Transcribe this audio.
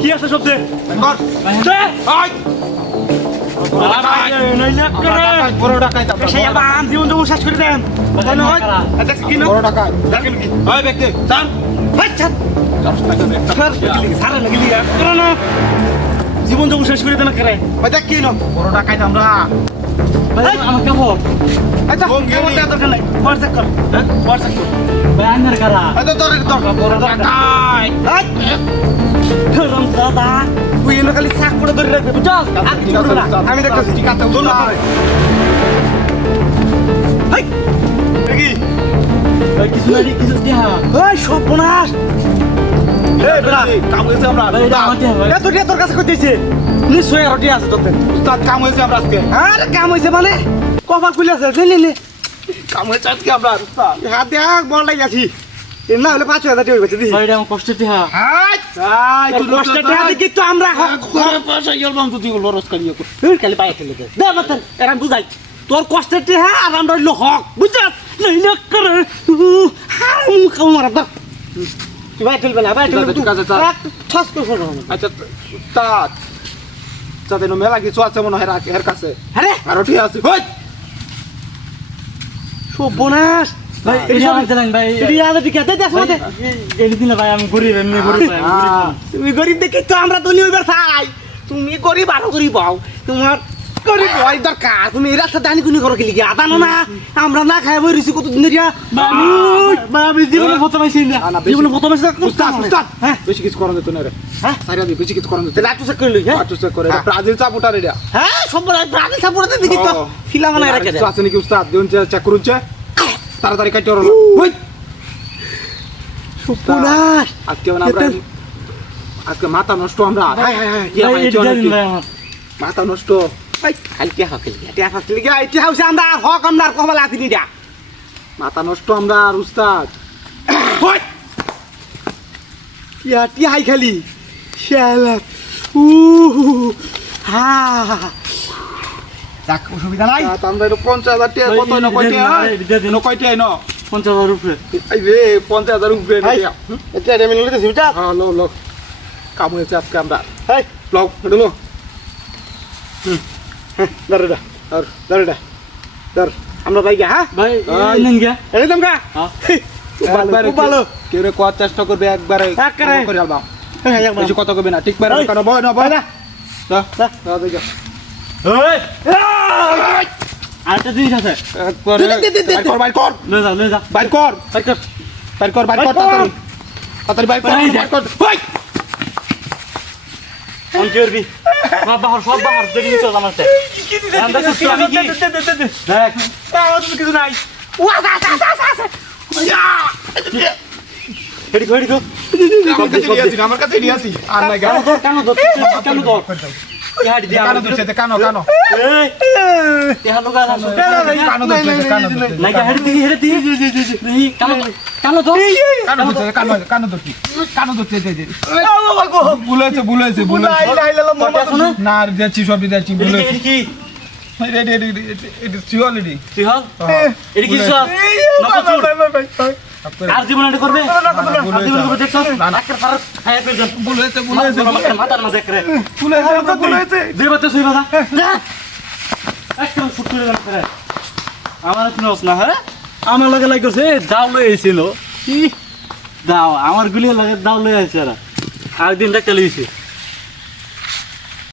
কি আছে শব্দে জীবন জমন শেষ করে দেন জীবন জমন শেষ করে দেন কি বড় ডাকাইত আমরা আমাকে দরকার নাই হোয়াটসঅ্যাপ কর হোয়াটসঅ্যাপ কর ভাই আন্নার কারা বড় ডাকাইত দাদা তুই এনে খালি চাক করে ধরে রাখবে বুঝছস আমি দেখতেছি ঠিক আছে দোনো হাই দেখি ভাই কিছু নাই কিছু দিয়া ওই সর্বনাশ এই বড়া কাম হইছে আমরা এত দিয়া তোর কাছে কইতেছে নিশ্চয় রটি আছে তোতে উস্তাদ কাম হইছে আমরা আজকে আরে কাম হইছে মানে কপাল খুলে আছে নে কাম হইছে আজকে আমরা উস্তাদ হাত দেখ বল লাগাছি না হলে 5000 টাকা হইছে দি ভাই আমার কষ্ট টিহা হাই তুই কষ্ট টিহা দেখি তো আমরা পয়সা গেলবাম তুই বল রস করিও তুই খালি পায়ে ফেলে দে দে মতন এরা বুঝাই তোর কষ্ট টিহা আর আমরা হইলো হক বুঝছস নাই না করে হাম কামার দা তুই ভাই চলবে না ভাই চলবে তুই ঠাস করে ফটো আচ্ছা তা যাতে নো মেলা কিছু আছে মনে হয় এর কাছে আরে আর ঠিক আছে হই সর্বনাশ ভাই এরিয়া লাগছেন ভাই এরিয়া আদে ঠিক আছে দেখো দে এই দিন ভাই আমি গরিব তুমি গরিব দেখি তো আমরা তো নিউবার চাই তুমি গরিব আর গরিব হও তোমার গরিব হয় দরকার তুমি এই রাস্তা দানি কুনি করো কি লিখে আদানো না আমরা না খাই বই রিসি কত দিন দিয়া ভাই আমি জীবনে ফটো পাইছি না জীবনে ফটো পাইছি উস্তাদ হ্যাঁ বেশি কিছু করন দিত না রে হ্যাঁ সাইরা দি বেশি কিছু করন দিত লাটু চেক করে লই হ্যাঁ লাটু চেক করে ব্রাজিল চাপুটা রে হ্যাঁ সব ব্রাজিল চাপুটা দেখি তো ফিলা বানায় রাখে দে আছে নাকি উস্তাদ দেন চেক করুন তাড়াতাড়ি কাটি ওর ওই সুপুনাশ আজকে আমরা আজকে মাথা নষ্ট আমরা হ্যাঁ মাথা নষ্ট ভাই কালকে হাকিল গিয়া এটি হাউসে আমরা হক আমরা কমলা আতিনি দা মাথা নষ্ট আমরা আর উস্তাদ ওই টি হাই খালি শালা হা যাক অসুবিধা নাই আমরা 50000 টাকা কত না কয়টা না 50000 উপরে এই রে 50000 উপরে না এটা আমি নিতে সিটা হ্যাঁ লো কাম হয়েছে আজকে আমরা এই ব্লগ হলো দাঁড়া দাঁড়া আমরা ভাই গা হ্যাঁ ভাই নেন গা একদম গা হ্যাঁ খুব ভালো কেউ রে কোয়ার চেষ্টা করবে একবারে করে আলবা বেশি কত করবে না ঠিক পারে কেন বয় না যা যা ওই আরেকটা জিনিস আছে বাইর কর লয়ে যা বাইর কর তাড়াতাড়ি বাইর কর ওই অন করবি সব বাহার দেখি তো জামাতে আমরা তো আমি কি দেখ তাও তো কিছু নাই ওয়া ইয়া হেডি গো আমার কাছে দিয়াছি আর না কেন দর ইহাড়ি দিয়া কানো এই তেহা লগা আসো কানো লাগা হেডি কানো দর দে বুলাইছে না আর দিছি সব দিছি বুলাইছে কি এটা সিওলিডি সিহল এডি কি সব আর জীবন এটা করবে জীবন করবে দেখছ আকের পার খায়া কই যাম বুলাইছে মাথার না দেখ রে বুলাইছে দেবাতে সই বাধা একদম ফুট করে গান করে আমার কিনস না হ্যাঁ আমার লাগে লাগছে দাও লই আইছিল কি দাও আমার গুলি লাগে দাও লই আইছে আর দিন দেখতে লইছে